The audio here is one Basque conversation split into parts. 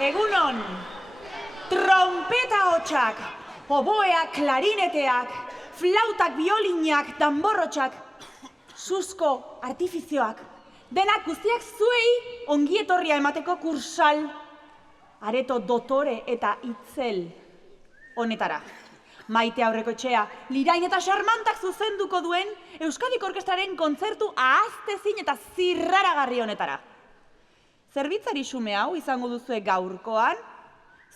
Egunon, trompeta hotxak, oboeak, klarineteak, flautak, biolinak, danborrotxak, susko artifizioak, denak guztiak zuei ongietorria emateko kursal, areto dotore eta itzel honetara. Maite Aurrekoetxea, lirain eta xarmantak zuzenduko duen Euskadiko Orkestraren kontzertu ahaztezin eta zirraragarri honetara. Zerbitzari xume hau izango duzue gaurkoan,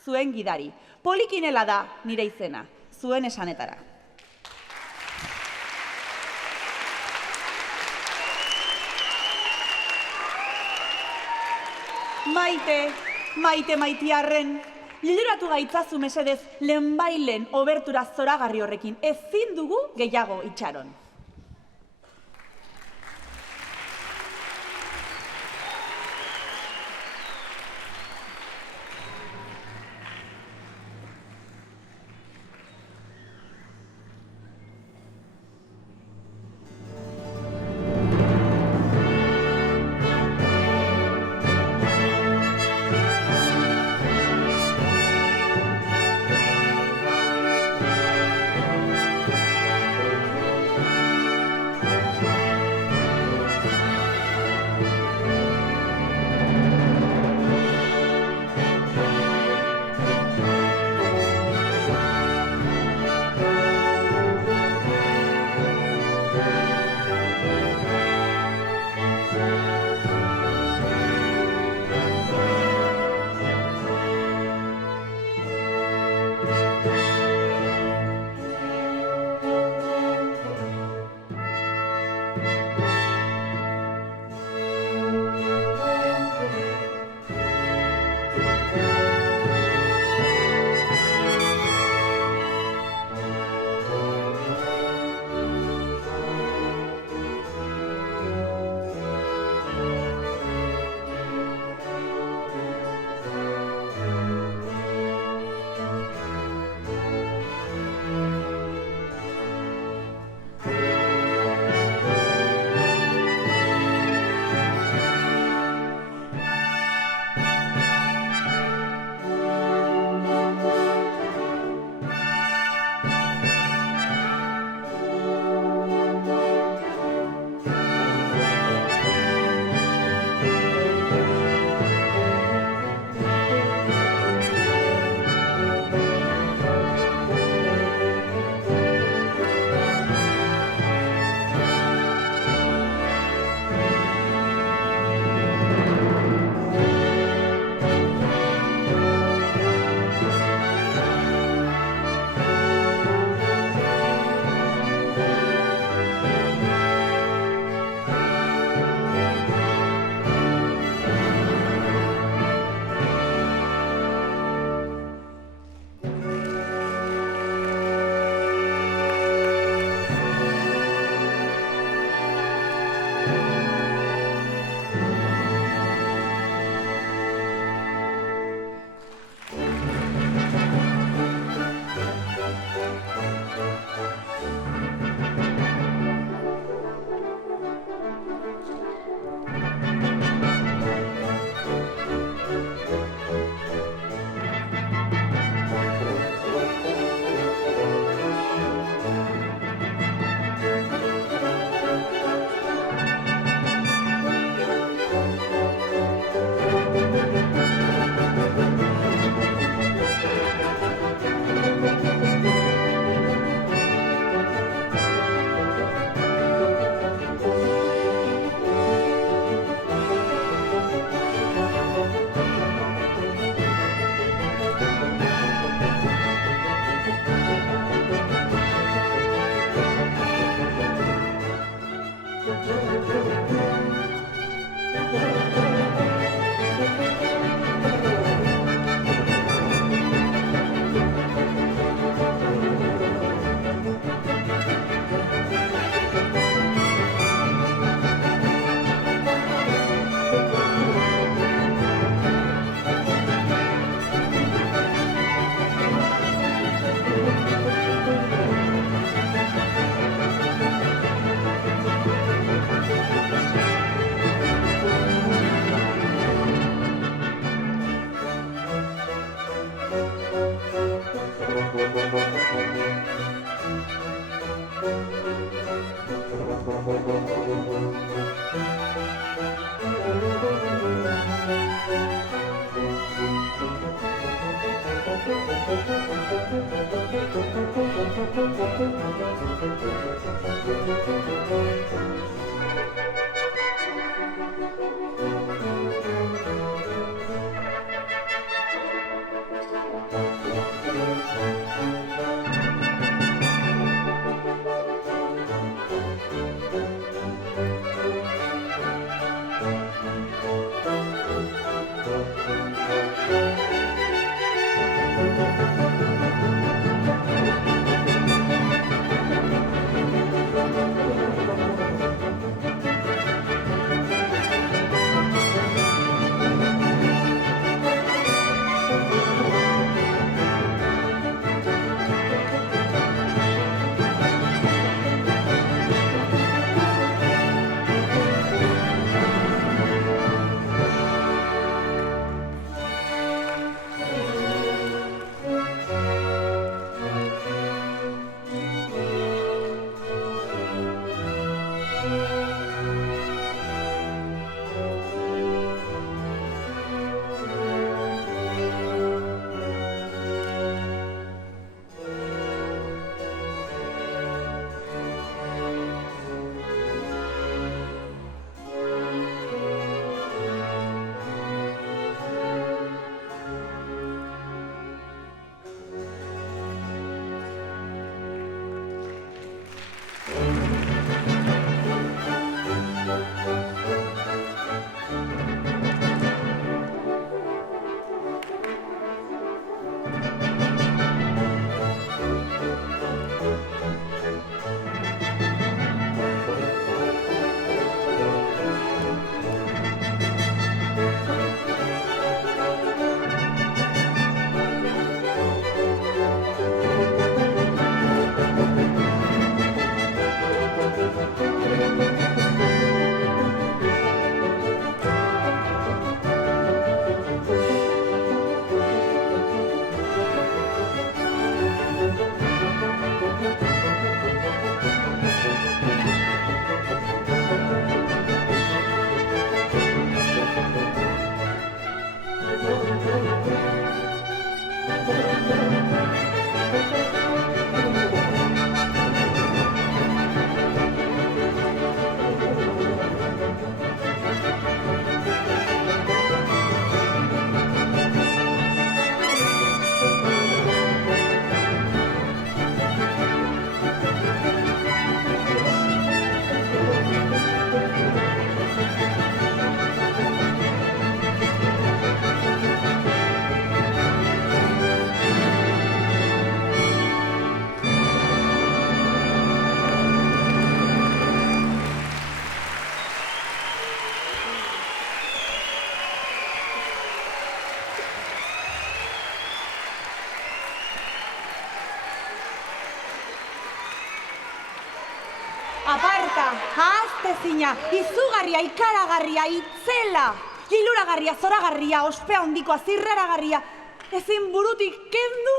zuen gidari. Polikinela da nire izena, zuen esanetara. Maitiarren, liluratu gaitzazu mesedez lehenbailen obertura zoragarri horrekin, ezin dugu gehiago itxaron. Ahaztezina, izugarria, ikaragarria, itzela, liluragarria, zoragarria, ospea hondikoa, zirraragarria, ezin burutik kendu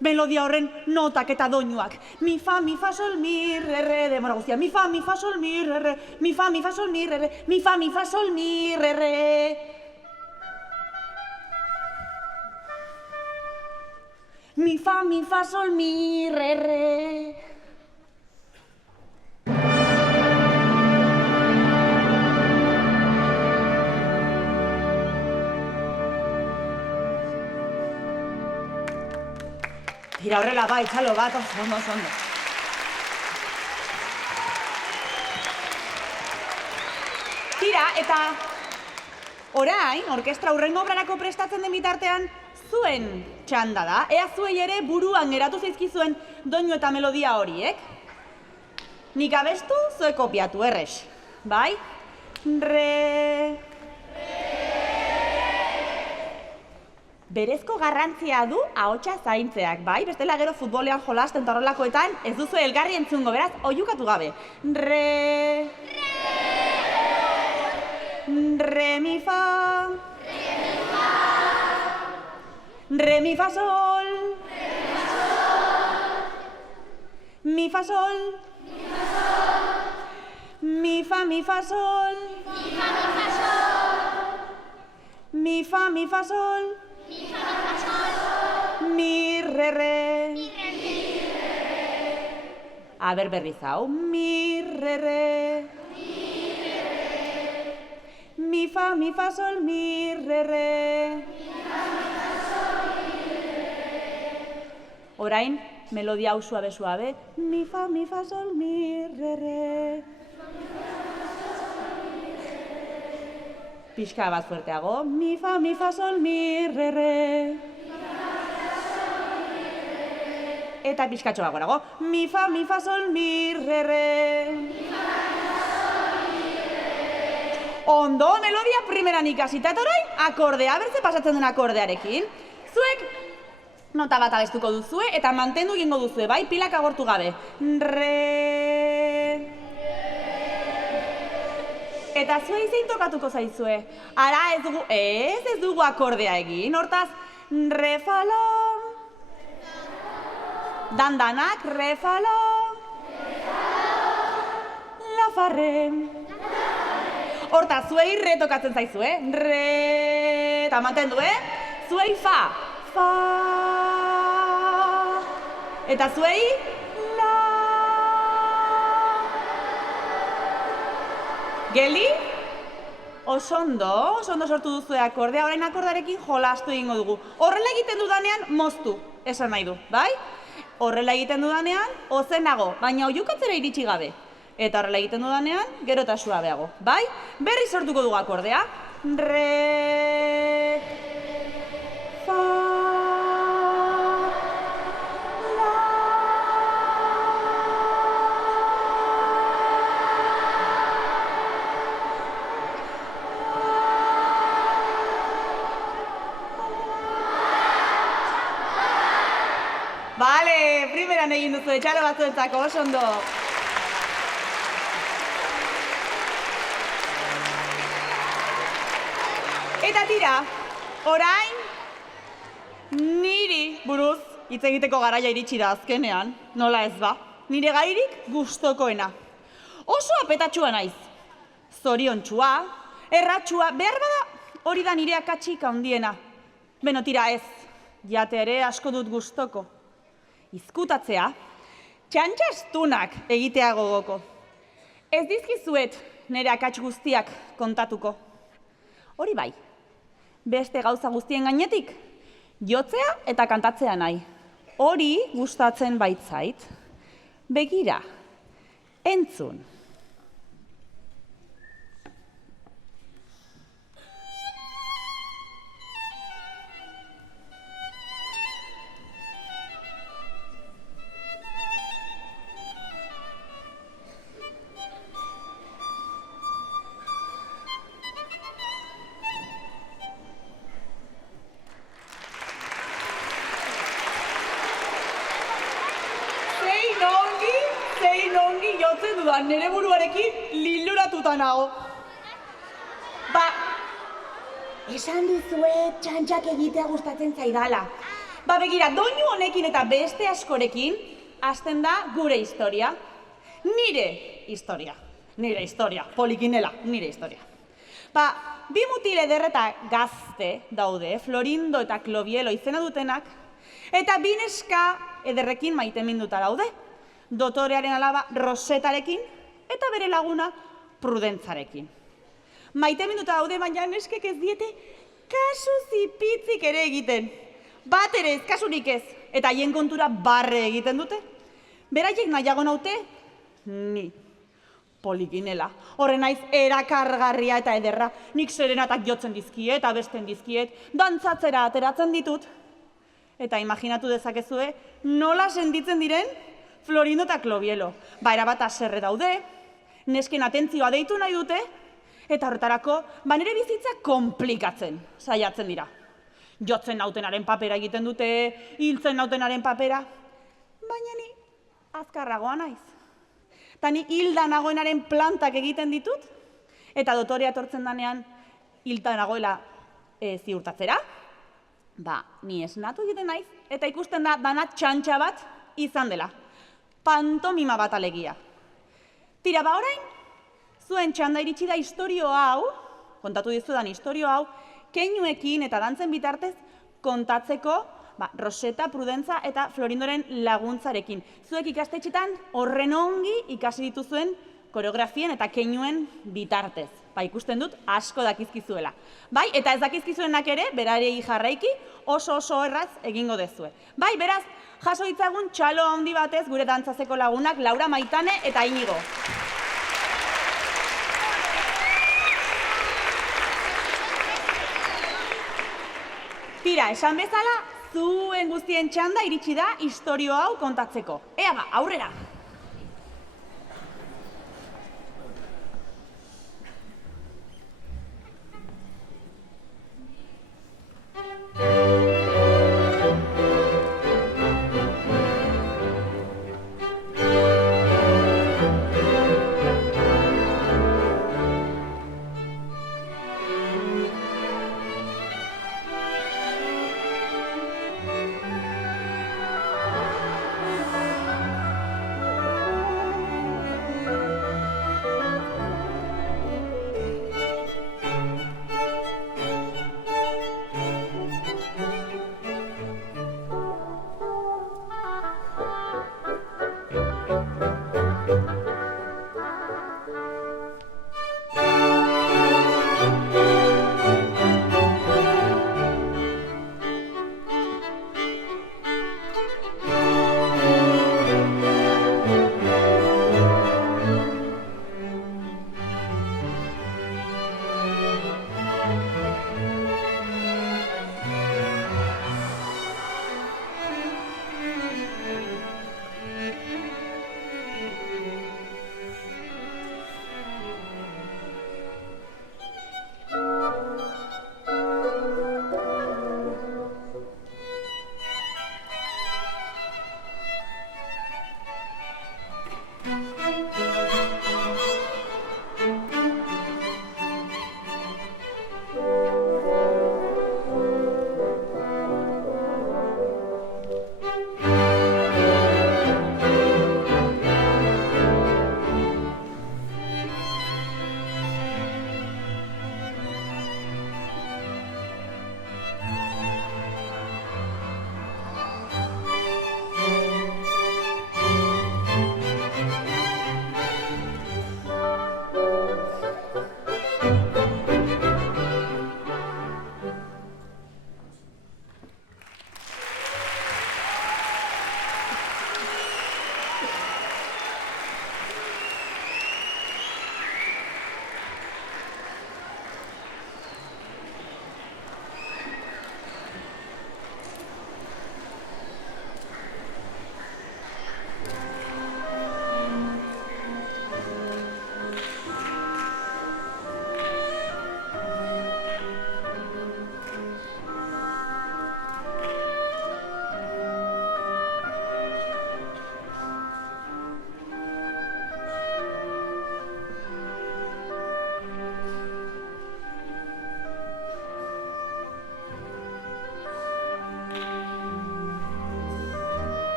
melodia horren notak eta doinuak. Mi, fa, sol, mi, re, demora guztia. Mi, fa, sol, mi, re, mi, fa, sol, mi, re, mi, fa, sol, mi, re. Mi, fa, sol, mi, re. Tira horrela bai, txalo bat, ondo. Tira, eta orain, orkestra hurrengo obrarako prestatzen den bitartean, zuen txanda da. Ea zuei ere buruan geratu zaizkizuen doinu eta melodia horiek. Nik abestu, zuek kopiatu, errex. Bai? Re... Berezko garrantzia du ahotsa zaintzeak, bai? Bestela gero futbolean jolasten eta horrelakoetan ez duzu elgarri entzungo, beraz, oihukatu gabe. Re... Re, mi, fa... Re, mi, fa, sol... Mi, fa, sol... Mi, fa, sol... Mi, fa, sol... Mi, re. A ber, berriz hau. Mi, re. Mi, fa, sol, mi, re. Orain, melodia hau suabe. Mi, fa, sol, mi, re. Pixka bat fuerteago. Mi, fa, sol, mi, re. Eta pixkatxo bagorago. Mi, fa, sol, mi, re. Ondo, melodia primeran ikasita, eta orain, akordea, berze pasatzen den akordearekin. Zuek nota bat abestuko duzue, eta mantendu egingo duzue, bai, pilak agortu gabe. Re... Eta zuei zein tokatuko zaizue? Ara, ez dugu akordea egin, hortaz, re, fa, la... Dandanak, re, fa, la... La, fa, re... Hortaz, zuei re tokatzen zaizue, re... Eta mantendu, Zuei fa, fa... Eta zuei, la... Geli? Osondo sortu duzue akordea, orain akordearekin jolastu egingo dugu. Horrela egiten dudanean, moztu, esan nahi du, bai? Horrela egiten dudanean, ozenago, baina oihukatzera iritsi gabe. Eta horrela egiten dudanean, gero eta suabeago, bai? Berri sortuko dugu akordea. Re... Fa... Bale, primeran egin duzu, etxalo batzuentzako, oso ondo. Eta tira, orain, niri buruz hitz egiteko garaia iritsi da azkenean, nola ez ba, nire gairik gustokoena. Oso apetatxua naiz, zoriontsua, erratxua, behar bada hori da nire akatsik handiena. Beno tira ez, jate ere asko dut gustoko. Izkutatzea, txantxastunak egitea gogoko. Ez dizkizuet nire akats guztiak kontatuko. Hori bai, beste gauza guztien gainetik, jotzea eta kantatzea nahi. Hori gustatzen baitzait. Begira, entzun. Zein ongi jotzen Orduan, nire buruarekin liluratuta nago. Ba, esan dizuet txantxak egitea gustatzen zaidala. Ba, begira, doinu honekin eta beste askorekin, hasten da gure historia. Nire historia, polikinela, nire historia. Ba, bi mutil eder eta gazte daude, Florindo eta Klobielo izena dutenak, eta bi neska ederrekin maiteminduta daude, dotorearen alaba Rosetarekin eta bere laguna Prudentzarekin. Maiteminduta daude, baina neskek ez diete kasu zipitzik ere egiten. Bat ere ez, kasurik ez, eta haien kontura barre egiten dute. Beraiek nahiago naute, ni. Polikinela. Horren naiz erakargarria eta ederra. Nik serenatak jotzen dizkiet, abesten dizkiet, dantzatzera ateratzen ditut. Eta imaginatu dezakezue, nola sentitzen diren Florindo eta Klobielo. Ba, erabat haserre daude, nesken atentzioa deitu nahi dute, eta horretarako, ba, nire bizitza komplikatzen saiatzen dira. Jotzen nautenaren papera egiten dute, hiltzen nautenaren papera, baina ni azkarragoa naiz. Eta ni hilda nagoenaren plantak egiten ditut, eta dotorea etortzen danean hilda nagoela ziurtatzera, ba, ni esnatu egiten naiz, eta ikusten da dana txantxa bat izan dela. Pantomima bat alegia. Tira, ba, orain, zuen txanda iritsi da istorio hau, kontatu dizudan istorio hau, keinuekin eta dantzen bitartez kontatzeko Roseta, Prudentza eta Florindoren laguntzarekin. Zuek ikastetxetan horren ongi ikasi dituzuen koreografien eta keinuen bitartez. Ba, ikusten dut asko dakizkizuela. Bai, eta ez dakizkizuenak ere, berarei jarraiki, oso erraz egingo dezue. Bai, beraz, jaso ditzagun txalo handi batez gure dantzazeko lagunak Laura, Maitane eta Inigo. Tira, esan bezala, zuen guztien txanda iritsi da istorio hau kontatzeko. Ea ba, aurrera!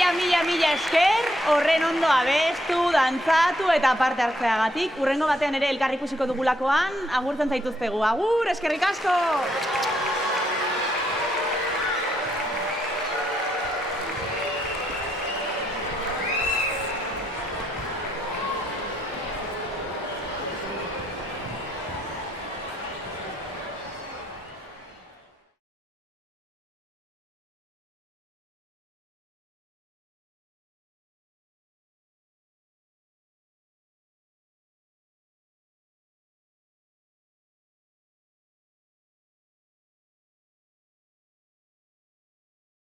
Mila esker, horren ondo abestu, dantzatu eta parte hartzeagatik. Urrengo batean ere elkar ikusiko dugulakoan, agurtzen zaituztegu. Agur, eskerrik asko!